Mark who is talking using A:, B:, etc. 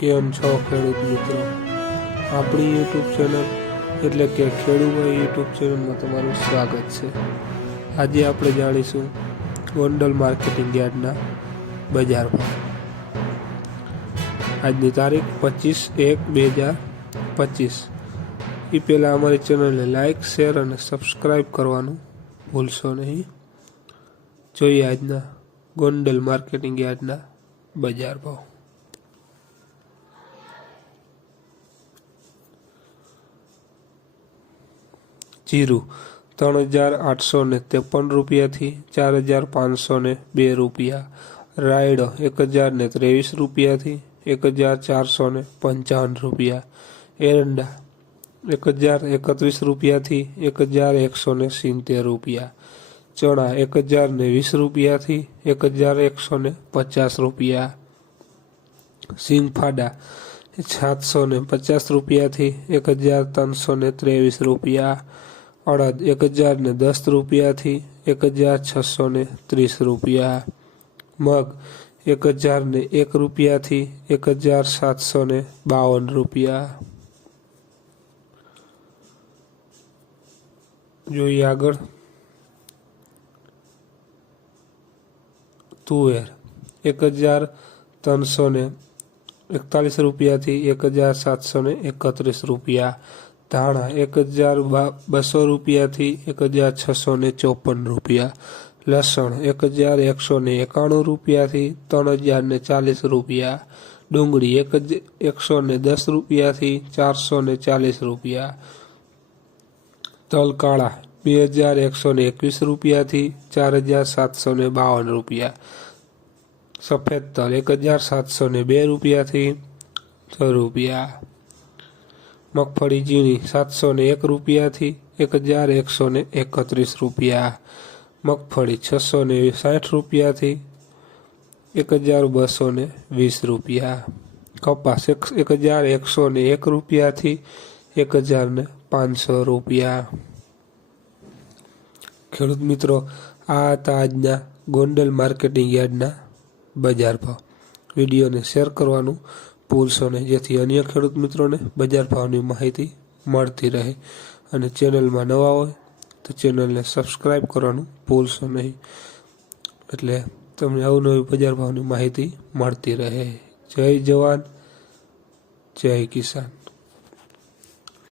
A: કેમ છો ખેડૂત મિત્રો? આપણી યુટ્યુબ ચેનલ એટલે કે ખેડૂભાઈ યુટ્યુબ ચેનલમાં તમારું સ્વાગત છે. આજે આપણે જાણીશું ગોંડલ માર્કેટિંગ યાર્ડના બજાર ભાવ આજની તારીખ પચીસ એક બે હજાર પચીસ. એ પહેલાં અમારી ચેનલને લાઇક શેર અને સબસ્ક્રાઈબ કરવાનું ભૂલશો નહીં. જોઈએ આજના ગોંડલ માર્કેટિંગ યાર્ડના બજાર ભાવ. જીરું ત્રણ હજાર આઠસો ને ત્રેપન રૂપિયાથી ચાર હજાર પાંચસો ને બે રૂપિયા. રાયડો એક હજાર ને ત્રેવીસ રૂપિયાથી એક હજાર ચારસો ને પંચાવન રૂપિયા. એરંડા એક હજાર એકત્રીસ રૂપિયાથી એક હજાર એકસો ને સિત્તેર રૂપિયા. ચણા એક હજાર ને વીસ રૂપિયાથી એક હજાર એકસો ને પચાસ રૂપિયા. સિંગફાડા સાતસો ને પચાસ રૂપિયાથી એક હજાર ત્રણસો ને ત્રેવીસ રૂપિયા. અડદ એક હજાર ને દસ રૂપિયાથી એક હજાર છસો ને ત્રીસ રૂપિયા. મગ એક હજાર ને એક રૂપિયાથી એક હજાર સાતસો ને બાવન રૂપિયા. જોઈએ આગળ. તુવેર એક હજાર ત્રણસો ને એકતાલીસ રૂપિયાથી એક હજાર સાતસો ને એકત્રીસ રૂપિયા. ધાણા એક હજાર બસો રૂપિયાથી એક હજાર છસો ને ચોપન રૂપિયા. લસણ એક હજાર એકસો ને એકાણું રૂપિયાથી ત્રણ હજાર ને ચાલીસ રૂપિયા. ડુંગળી એક એકસો ને દસ રૂપિયાથી ચારસો ને ચાલીસ રૂપિયા. તલ કાળા બે હજાર એકસો ને એકવીસ રૂપિયાથી ચાર હજાર સાતસો ને બાવન રૂપિયા. સફેદ તલ એક હજાર સાતસો ને બે રૂપિયાથી છ રૂપિયા. મગફળી ઝીણી સાતસો ને એક રૂપિયાથી એક હજાર એકસો ને એકત્રીસ રૂપિયા. મગફળી છસો ને સાઠ રૂપિયાથી એક હજાર બસો ને વીસ રૂપિયા. કપાસ એક એક હજાર એકસો ને એક રૂપિયાથી એક હજાર ને પાંચસો રૂપિયા. ખેડૂત મિત્રો, આ હતા આજના ગોંડલ માર્કેટિંગ યાર્ડના બજાર ભાવ. વિડીયોને શેર કરવાનું ભૂલશો નહીં જેથી અન્ય ખેડૂત મિત્રોને બજાર ભાવની માહિતી મળતી રહે અને ચેનલમાં નવા હોય તો ચેનલને સબસ્ક્રાઈબ કરવાનું ભૂલશો નહીં. એટલે તમને અવનવી બજાર ભાવની માહિતી મળતી રહે. જય જવાન, જય કિસાન.